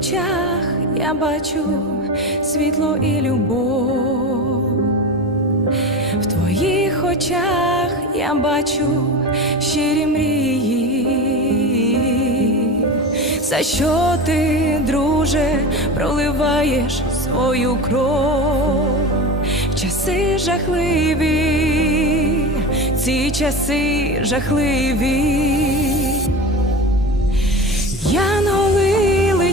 очах я бачу світло і любов. В твоїх очах я бачу щирі мрії. За що ти, друже, проливаєш свою кров? В Часи жахливі, ці часи жахливі.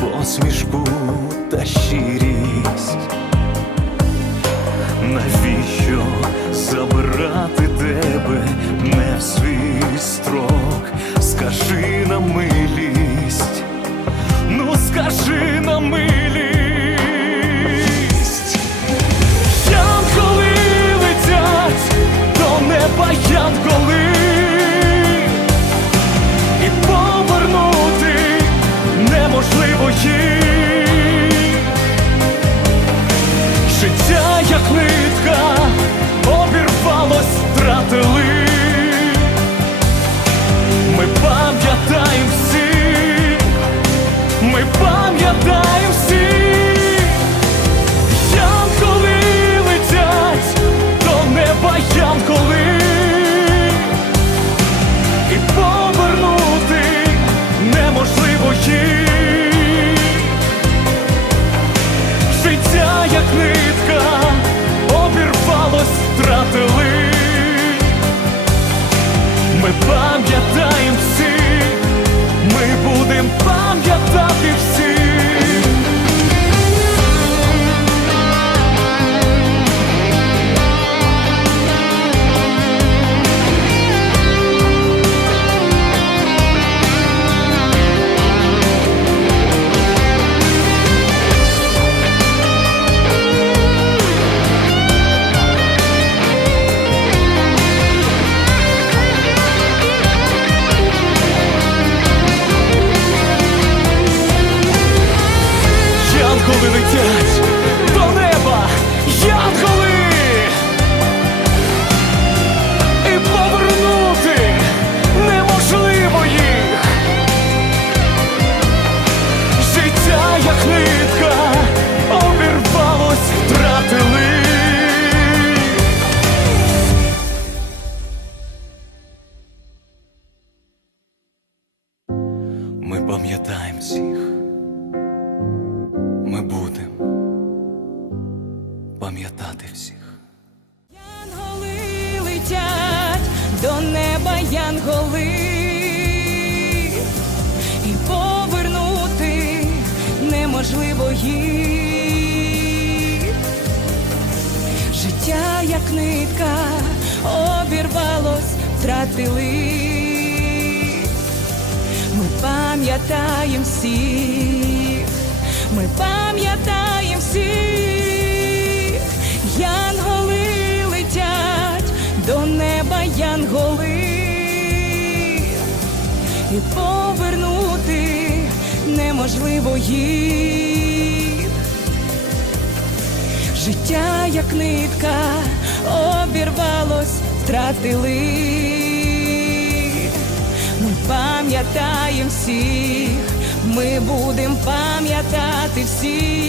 посмішку та щирість. Навіщо забирати тебе втратили. Ми пам'ятаємо всіх, ми будемо пам'ятати всіх янголи, і повернути неможливо їх. Життя, як нитка, обірвалось, втратили. Ми пам'ятаєм всіх, ми пам'ятаєм всіх, і повернути неможливо їх. Життя, як нитка, обірвалось, втратили. Ми пам'ятаєм всіх, ми будем пам'ятати всіх.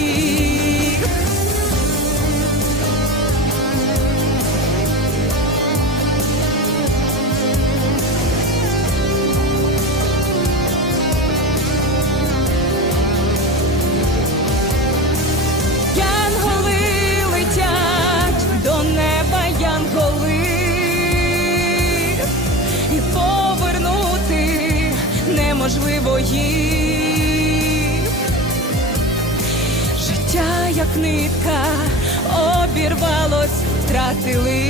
Їх. Життя, як нитка, обірвалось, втратили.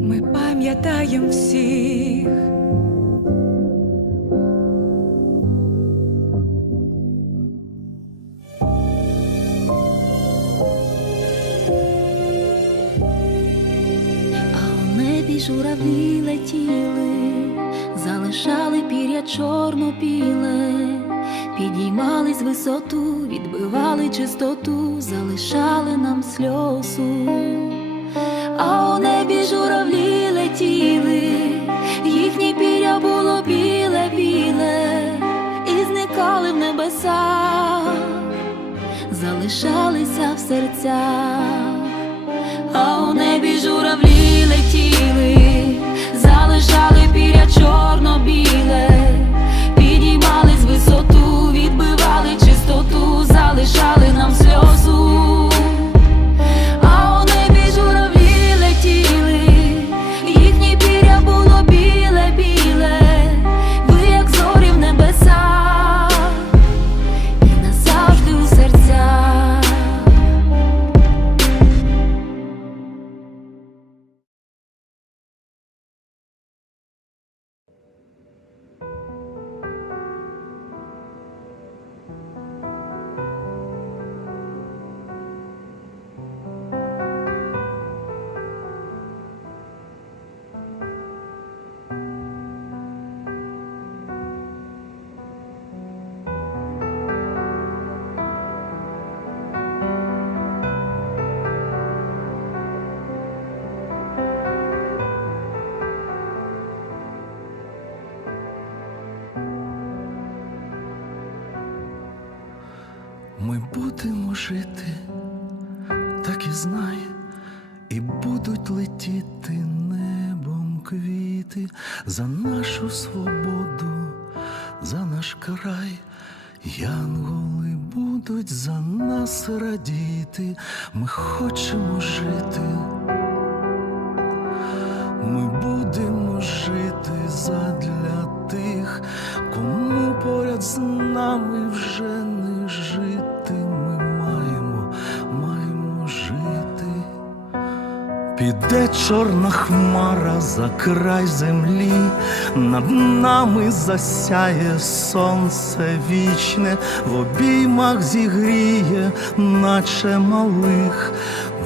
Ми пам'ятаємо всіх. Журавлі летіли, залишали пір'я чорно-біле, підіймались висоту, відбивали чистоту, залишали нам сльозу. А у небі журавлі летіли, їхнє пір'я було біле-біле, і зникали в небесах, залишалися в серцях. А у небі журавлі летіли, залишали піря чорно-біле, підіймались висоту, відбивали чистоту, залишали нам сльозу. Ми будемо жити, так і знай, і будуть летіти небом квіти за нашу свободу, за наш край. Янголи будуть за нас радіти, ми хочемо жити. Ми будемо Піде чорна хмара за край землі, над нами засяє сонце вічне, в обіймах зігріє, наче малих,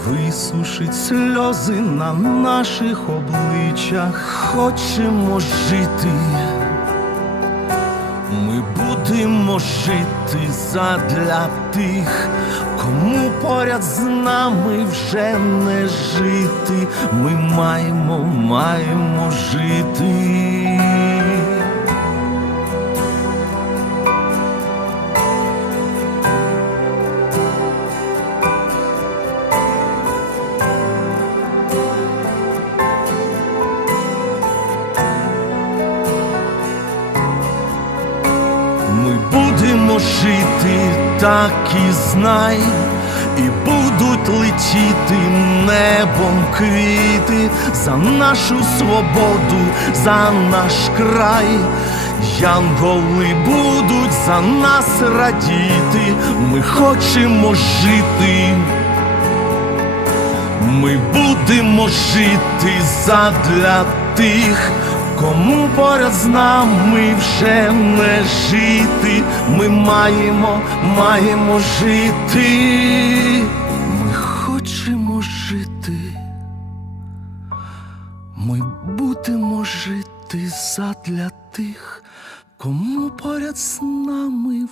висушить сльози на наших обличчях. Хочемо жити. Будемо жити задля тих, кому поряд з нами вже не жити. Ми маємо, маємо жити. Так і знай, і будуть летіти небом квіти за нашу свободу, за наш край. Янголи будуть за нас радіти, ми хочемо жити. Ми будемо жити задля тих, кому поряд з нами вже не жити. Ми маємо, маємо жити. Ми хочемо жити. Ми будемо жити задля тих, кому поряд з нами